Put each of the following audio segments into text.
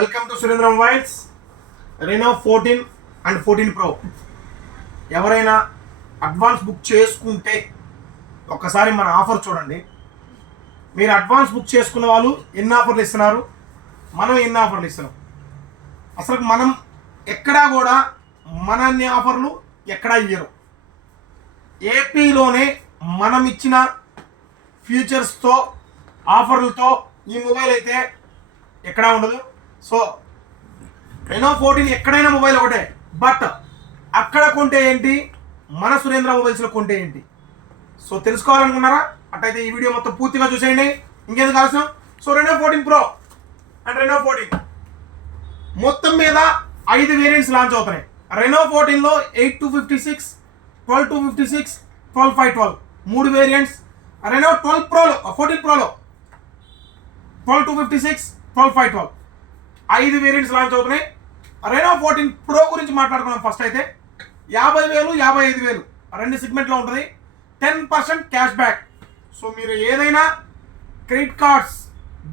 Welcome to Surendra mobiles. Reno 14 and 14 pro ఎవరైనా advance book చేసుకుంటే ఒక్కసారి మన ఆఫర్ చూడండి. మీరు అడ్వాన్స్ బుక్ చేసుకున్న వాళ్ళు ఎన్ని ఆఫర్లు ఇస్తున్నారు, మనం ఎన్ని ఆఫర్లు ఇస్తున్నాం. అసలు మనం ఎక్కడా కూడా మనన్ని ఆఫర్లు ఎక్కడా ఇయ్యరు. ఏపీలోనే మనం ఇచ్చిన ఫీచర్స్తో ఆఫర్లతో ఈ మొబైల్ అయితే ఎక్కడా ఉండదు. సో రెనో 14 ఎక్కడైనా మొబైల్ ఒకటే, బట్ అక్కడ కొంటే ఏంటి, మన సురేంద్ర మొబైల్స్లో కొంటే ఏంటి. సో తెలుసుకోవాలనుకున్నారా? అట్టయితే ఈ వీడియో మొత్తం పూర్తిగా చూసేయండి. ఇంకేందుకు ఆలస్యం. So Reno 14 pro and Reno 14 మొత్తం మీద 5 వేరియంట్స్ లాంచ్ అవుతున్నాయి. రెనో 14లో 8-256, 12-256, 12-512 3 వేరియంట్స్. రెనో 12 ప్రోలో 14 ప్రోలో 12-256, 12-512 5 వేరియంట్స్ లాంచ్ అవుతున్నాయి. రెనో 14 ప్రో గురించి మాట్లాడుకున్నాం. ఫస్ట్ అయితే 50,000, 55,000 రెండు సెగ్మెంట్లో ఉంటుంది. 10% క్యాష్ బ్యాక్. సో మీరు ఏదైనా క్రెడిట్ కార్డ్స్,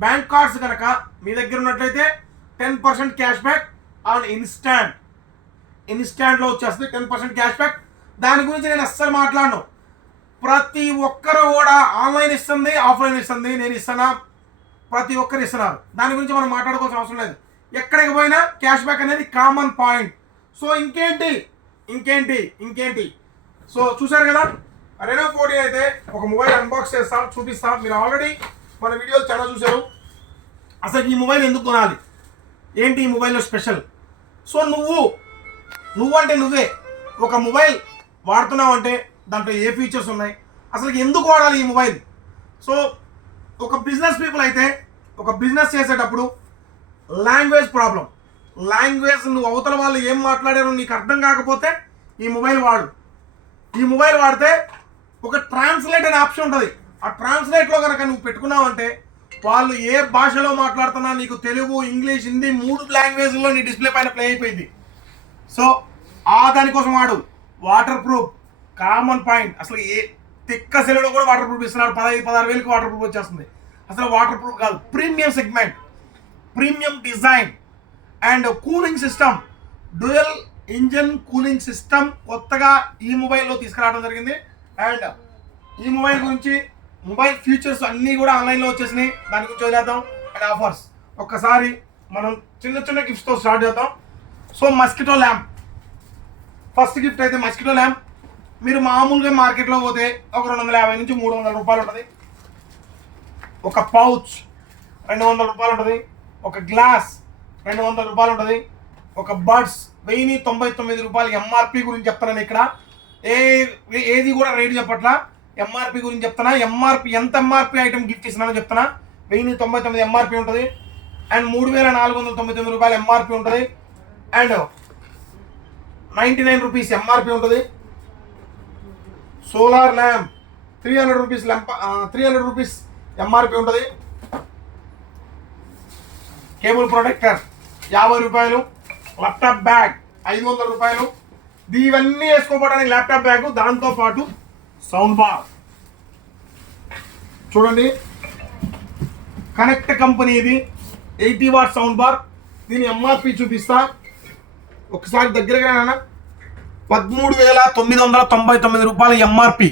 బ్యాంక్ కార్డ్స్ కనుక మీ దగ్గర ఉన్నట్లయితే 10% క్యాష్ బ్యాక్ ఆన్ ఇన్స్టాంట్లో వచ్చేస్తుంది. 10% క్యాష్ బ్యాక్. దాని గురించి నేను అస్సలు మాట్లాడను. ప్రతి ఒక్కరు కూడా ఆన్లైన్ ఇస్తుంది, ఆఫ్లైన్ ఇస్తుంది, నేను ఇస్తానా, ప్రతి ఒక్కరు ఇస్తున్నారు. దాని గురించి మనం మాట్లాడుకోవాల్సిన అవసరం లేదు. ఎక్కడికి పోయినా క్యాష్ బ్యాక్ అనేది కామన్ పాయింట్. సో ఇంకేంటి. సో చూసారు కదా, రెనో 14 అయితే ఒక మొబైల్ అన్బాక్స్ చేస్తాం, చూపిస్తాం. మీరు ఆల్రెడీ మన వీడియోలు చాలా చూసారు. అసలు ఈ మొబైల్ ఎందుకు కొనాలి, ఏంటి ఈ మొబైల్లో స్పెషల్. సో నువ్వే ఒక మొబైల్ వాడుతున్నావు అంటే దాంట్లో ఏ ఫీచర్స్ ఉన్నాయి, అసలు ఎందుకు వాడాలి ఈ మొబైల్. సో ఒక బిజినెస్ పీపుల్ అయితే ఒక బిజినెస్ చేసేటప్పుడు లాంగ్వేజ్ ప్రాబ్లం. నువ్వు అవతల వాళ్ళు ఏం మాట్లాడారో నీకు అర్థం కాకపోతే ఈ మొబైల్ వాడు. ఈ మొబైల్ వాడితే ఒక ట్రాన్స్లేట్ అనే ఆప్షన్ ఉంటుంది. ఆ ట్రాన్స్లేట్లో కనుక నువ్వు పెట్టుకున్నావంటే వాళ్ళు ఏ భాషలో మాట్లాడుతున్నా నీకు తెలుగు, ఇంగ్లీష్, హిందీ 3 లాంగ్వేజ్లో నీ డిస్ప్లే పైన ప్లే అయిపోయింది. సో దానికోసం వాడు. Water proof common point. అసలు ఏ తిక్క సెల్లులో కూడా వాటర్ ప్రూఫ్ ఇస్తున్నాడు. 15-16 వేలకి వాటర్ ప్రూఫ్ వచ్చేస్తుంది. అసలు వాటర్ ప్రూఫ్ కాదు, premium segment, premium design and cooling system, dual engine cooling system కొత్తగా ఈ మొబైల్లో తీసుకురావడం జరిగింది. అండ్ ఈ మొబైల్ గురించి, మొబైల్ ఫీచర్స్ అన్నీ కూడా ఆన్లైన్లో వచ్చేసినాయి. దాని గురించి వదిలేద్దాం. అండ్ ఆఫర్స్ ఒక్కసారి మనం చిన్న గిఫ్ట్స్తో స్టార్ట్ చేద్దాం. So mosquito lamp first gift అయితే మస్కిటో ల్యాంప్. మీరు మామూలుగా మార్కెట్లో పోతే ఒక 250 నుంచి 300 రూపాయలు ఉంటుంది. ఒక పౌచ్ 200 రూపాయలు ఉంటుంది. ఒక గ్లాస్ 200 రూపాయలు ఉంటుంది. ఒక బడ్స్ 1099 రూపాయలు. ఎంఆర్పి గురించి చెప్తాను ఇక్కడ. ఏది కూడా రేట్ చెప్పట్లా, ఎంఆర్పి గురించి చెప్తున్నా. ఎంత ఎంఆర్పి ఐటమ్ గిఫ్ట్ ఇస్తున్నానో చెప్తున్నా. 1099 ఎంఆర్పి ఉంటుంది. అండ్ 3,499 రూపాయలు ఎంఆర్పి ఉంటుంది. అండ్ 99 రూపీస్ ఎంఆర్పి ఉంటుంది. Solar lamp 300 rupees 300 rupees MRP ఉంటుంది. కేబుల్ ప్రొటెక్టర్ 50 రూపాయలు. ల్యాప్టాప్ బ్యాగ్ 500 రూపాయలు. ఇవన్నీ వేసుకోవడానికి ల్యాప్టాప్ బ్యాగ్, దాంతోపాటు సౌండ్ బార్. చూడండి, కనెక్ట్ కంపెనీ ఇది 80 వాట్ సౌండ్ బార్. దీని ఎంఆర్పి చూపిస్తా ఒకసారి దగ్గరగా. 13,999 రూపాయల ఎంఆర్పి.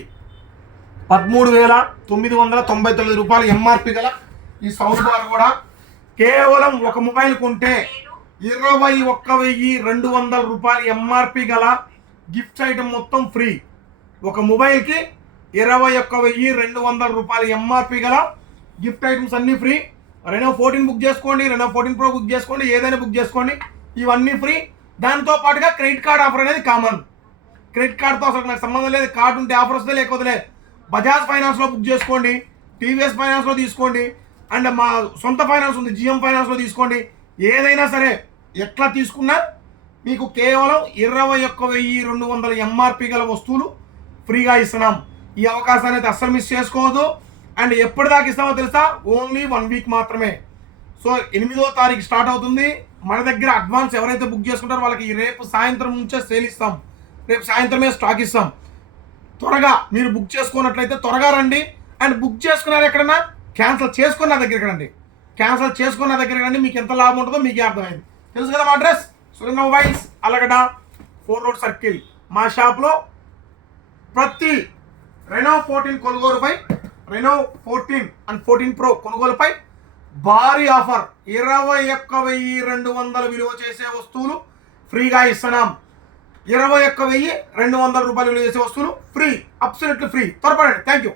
13,999 రూపాయల ఎంఆర్పి గల ఈ సౌండ్ బార్ కూడా కేవలం ఒక మొబైల్ కొంటే 21,200 రూపాయల ఎంఆర్పి గల గిఫ్ట్ ఐటమ్ మొత్తం ఫ్రీ. ఒక మొబైల్కి 21,200 రూపాయల ఎంఆర్పి గల గిఫ్ట్ ఐటమ్స్ అన్నీ ఫ్రీ. రెనో 14 బుక్ చేసుకోండి, రెనో 14 ప్రో బుక్ చేసుకోండి, ఏదైనా బుక్ చేసుకోండి, ఇవన్నీ ఫ్రీ. దాంతో పాటుగా క్రెడిట్ కార్డ్ ఆఫర్ అనేది కామన్. క్రెడిట్ కార్డ్తో అసలు నాకు సంబంధం లేదు. కార్డు ఉంటే ఆఫర్ వస్తే, లేకపోతే బజాజ్ ఫైనాన్స్లో బుక్ చేసుకోండి, టీవీఎస్ ఫైనాన్స్లో తీసుకోండి, అండ్ మా సొంత ఫైనాన్స్ ఉంది జిఎం ఫైనాన్స్లో తీసుకోండి. ఏదైనా సరే ఎట్లా తీసుకున్నా మీకు కేవలం 21,200 ఎంఆర్పి గల వస్తువులు ఫ్రీగా ఇస్తున్నాం. ఈ అవకాశాన్ని అయితే అస్సలు మిస్ చేసుకోవద్దు. అండ్ ఎప్పటిదాకా ఇస్తామో తెలుసా, ఓన్లీ 1 వీక్ మాత్రమే. సో 8వ తారీఖు స్టార్ట్ అవుతుంది. మన దగ్గర అడ్వాన్స్ ఎవరైతే బుక్ చేసుకుంటారో వాళ్ళకి రేపు సాయంత్రం నుంచే సేల్ ఇస్తాం. రేపు సాయంత్రమే స్టాక్ ఇస్తాం. త్వరగా మీరు బుక్ చేసుకున్నట్లయితే త్వరగా రండి. అండ్ బుక్ చేసుకున్నారు ఎక్కడన్నా క్యాన్సిల్ చేసుకున్న దగ్గరికి రండి. క్యాన్సిల్ చేసుకున్న దగ్గర రండి, మీకు ఎంత లాభం ఉంటుందో మీకే అర్థమైంది. తెలుసు కదా మా address, Surendra mobiles, Allagadda 4 road circle. మా షాప్లో ప్రతి రెనో 14 కొనుగోలుపై, రెనో 14 అండ్ 14 ప్రో కొనుగోలుపై భారీ ఆఫర్ 21,200 విలువ చేసే వస్తువులు ఫ్రీగా ఇస్తున్నాం. 21,200 రూపాయలు విలువ చేసే వస్తువులు ఫ్రీ, అబ్సల్యూట్లీ ఫ్రీ. త్వరపడండి. Thank you.